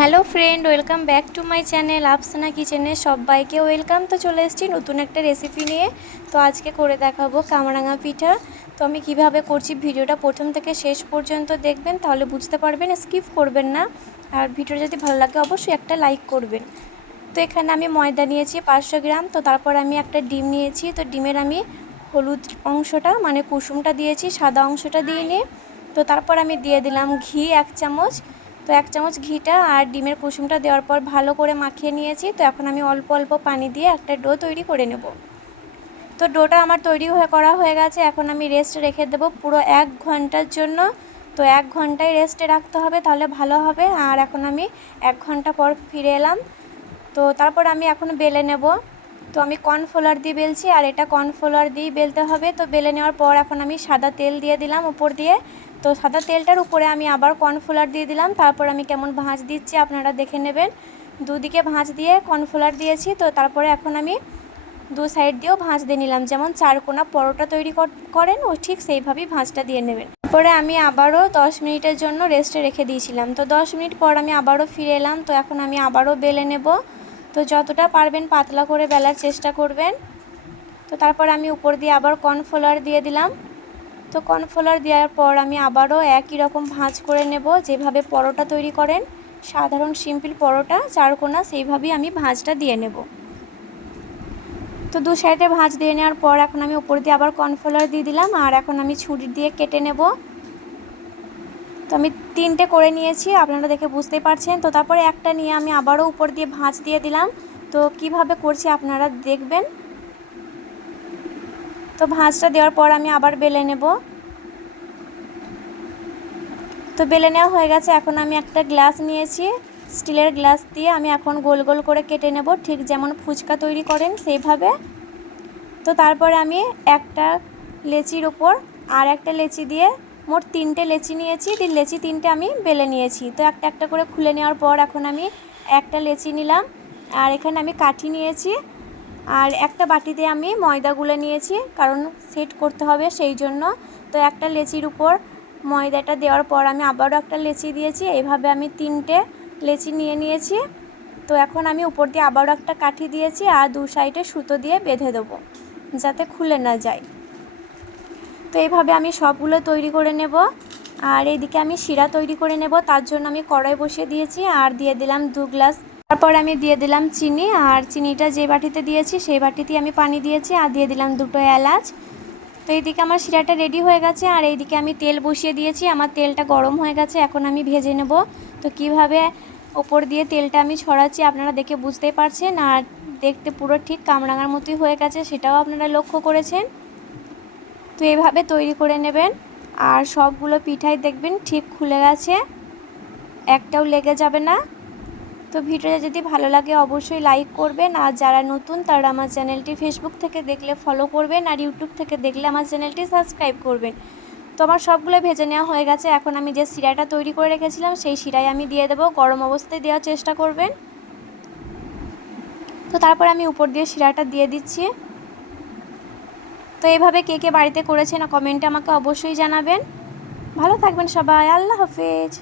Hello friend, welcome back to my channel Afsana কিচেনে সবাইকে welcome. তো চলে এসেছি নতুন একটা রেসিপি নিয়ে। তো আজকে করে দেখাবো কামরাঙা পিঠা। তো আমি কীভাবে করছি ভিডিওটা প্রথম থেকে শেষ পর্যন্ত দেখবেন, তাহলে বুঝতে পারবেন স্কিপ করবেন না। আর ভিডিওটা যদি ভালো লাগে অবশ্যই একটা লাইক করবেন। তো এখানে আমি ময়দা নিয়েছি পাঁচশো গ্রাম, তো তারপর আমি একটা ডিম নিয়েছি। তো ডিমের আমি হলুদ অংশটা মানে কুসুমটা দিয়েছি, সাদা অংশটা দিয়ে নিয়ে তো তারপর আমি দিয়ে দিলাম ঘি এক চামচ। তো এক চামচ ঘিটা আর ডিমের কুসুমটা দেওয়ার পর ভালো করে মাখিয়ে নিয়েছি। তো এখন আমি অল্প অল্প পানি দিয়ে একটা ডো তৈরি করে নেব। তো ডোটা আমার তৈরি হয়ে করা হয়ে গেছে। এখন আমি রেস্ট রেখে দেবো পুরো এক ঘণ্টার জন্য। তো এক ঘন্টায় রেস্টে রাখতে হবে তাহলে ভালো হবে। আর এখন আমি এক ঘণ্টা পর ফিরে এলাম। তো তারপর আমি এখন বেলে নেব। তো আমি কর্নফ্লোয়ার দিয়ে বেলছি আর এটা কর্নফ্লোয়ার দিয়েই বেলতে হবে। তো বেলে নেওয়ার পর এখন আমি সাদা তেল দিয়ে দিলাম উপর দিয়ে। তো সাদা তেলটার উপরে আমি আবার কর্নফ্লোয়ার দিয়ে দিলাম। তারপর আমি কেমন ভাঁজ দিচ্ছি আপনারা দেখে নেবেন। দুদিকে ভাঁজ দিয়ে কর্নফ্লোয়ার দিয়েছি। তো তারপরে এখন আমি দু সাইড দিয়েও ভাঁজ দিয়ে নিলাম। যেমন চারকোনা পরোটা তৈরি করেন, ও ঠিক সেইভাবেই ভাঁজটা দিয়ে নেবেন। তারপরে আমি আবারও দশ মিনিটের জন্য রেস্টে রেখে দিয়েছিলাম। তো দশ মিনিট পর আমি আবারও ফিরে এলাম। তো এখন আমি আবারও বেলে নেব। তো যতটা পারবেন পাতলা করে বেলার চেষ্টা করবেন। তো তারপর আমি উপর দিয়ে আবার কর্নফ্লোয়ার দিয়ে দিলাম। তো কর্নফ্লোয়ার দেওয়ার পর আমি আবারও একই রকম ভাঁজ করে নেব, যেভাবে পরোটা তৈরি করেন। সাধারণ সিম্পল পরোটা চারকোনা সেইভাবেই আমি ভাঁজটা দিয়ে নেব। তো দু সাইডে ভাঁজ দিয়ে নেওয়ার পর এখন আমি উপর দিয়ে আবার কর্নফ্লোয়ার দিয়ে দিলাম, আর এখন আমি ছুরি দিয়ে কেটে নেব। তো আমি তিনটে করে নিয়েছি, আপনারা দেখে বুঝতেই পারছেন। তো তারপরে একটা নিয়ে আমি আবারও উপর দিয়ে ভাঁজ দিয়ে দিলাম। তো কীভাবে করছি আপনারা দেখবেন। তো ভাঁজটা দেওয়ার পর আমি আবার বেলে নেব। তো বেলে নেওয়া হয়ে গেছে, এখন আমি একটা গ্লাস নিয়েছি। স্টিলের গ্লাস দিয়ে আমি এখন গোল গোল করে কেটে নেব, ঠিক যেমন ফুচকা তৈরি করেন সেইভাবে। তো তারপরে আমি একটা লেচির ওপর আর একটা লেচি দিয়ে মোট তিনটে লেচি নিয়েছি, তিন লেচি তিনটে আমি বেলে নিয়েছি। তো একটা একটা করে খুলে নেওয়ার পর এখন আমি একটা লেচি নিলাম, আর এখানে আমি কাঠি নিয়েছি, আর একটা বাটিতে আমি ময়দা গুলে নিয়েছি, কারণ সেট করতে হবে সেই জন্য। তো একটা লেচির উপর ময়দাটা দেওয়ার পর আমি আবারও একটা লেচি দিয়েছি এইভাবে আমি তিনটে লেচি নিয়ে নিয়েছি। তো এখন আমি উপর দিয়ে আবারও একটা কাঠি দিয়েছি, আর দু সাইডে সুতো দিয়ে বেঁধে দেবো, যাতে খুলে না যায়। তো এইভাবে আমি সবগুলো তৈরি করে নেব। আর এইদিকে আমি শিরা তৈরি করে নেব। তার জন্য আমি কড়াই বসিয়ে দিয়েছি আর দিয়ে দিলাম দু গ্লাস। তারপর আমি দিয়ে দিলাম চিনি আর চিনিটা যে বাটিতে দিয়েছি সেই বাটিতেই আমি পানি দিয়েছি আর দিয়ে দিলাম দুটো এলাচ। তো এইদিকে আমার শিরাটা রেডি হয়ে গেছে আর এইদিকে আমি তেল বসিয়ে দিয়েছি। আমার তেলটা গরম হয়ে গেছে, এখন আমি ভেজে নেব। তো কীভাবে ওপর দিয়ে তেলটা আমি ছড়াচ্ছি আপনারা দেখে বুঝতেই পারছেন। আর দেখতে পুরো ঠিক কামরাঙার মতোই হয়ে গেছে, সেটাও আপনারা লক্ষ্য করেছেন। তো এইভাবে তৈরি করে নেবেন। আর সবগুলো পিঠাই দেখবেন ঠিক খুলে গেছে। একটাও লেগে যাবে না। তো ভিডিওটা যদি ভালো লাগে অবশ্যই লাইক করবেন। আর যারা নতুন তারা আমার চ্যানেলটি ফেসবুক থেকে দেখলে ফলো করবেন। আর ইউটিউব থেকে দেখলে আমার চ্যানেলটি সাবস্ক্রাইব করবেন। তো আমার সবগুলো ভেজে নেওয়া হয়ে গেছে। এখন আমি যে শিরাটা তৈরি করে রেখেছিলাম, সেই শিরাই আমি দিয়ে দেবো। গরম অবস্থায় দেওয়ার চেষ্টা করবেন। তো তারপর আমি উপর দিয়ে শিরাটা দিয়ে দিচ্ছি। তো এইভাবে কে কে বাড়িতে করেছেন কমেন্টে আমাকে অবশ্যই জানাবেন। ভালো থাকবেন সবাই, আল্লাহ হাফেজ।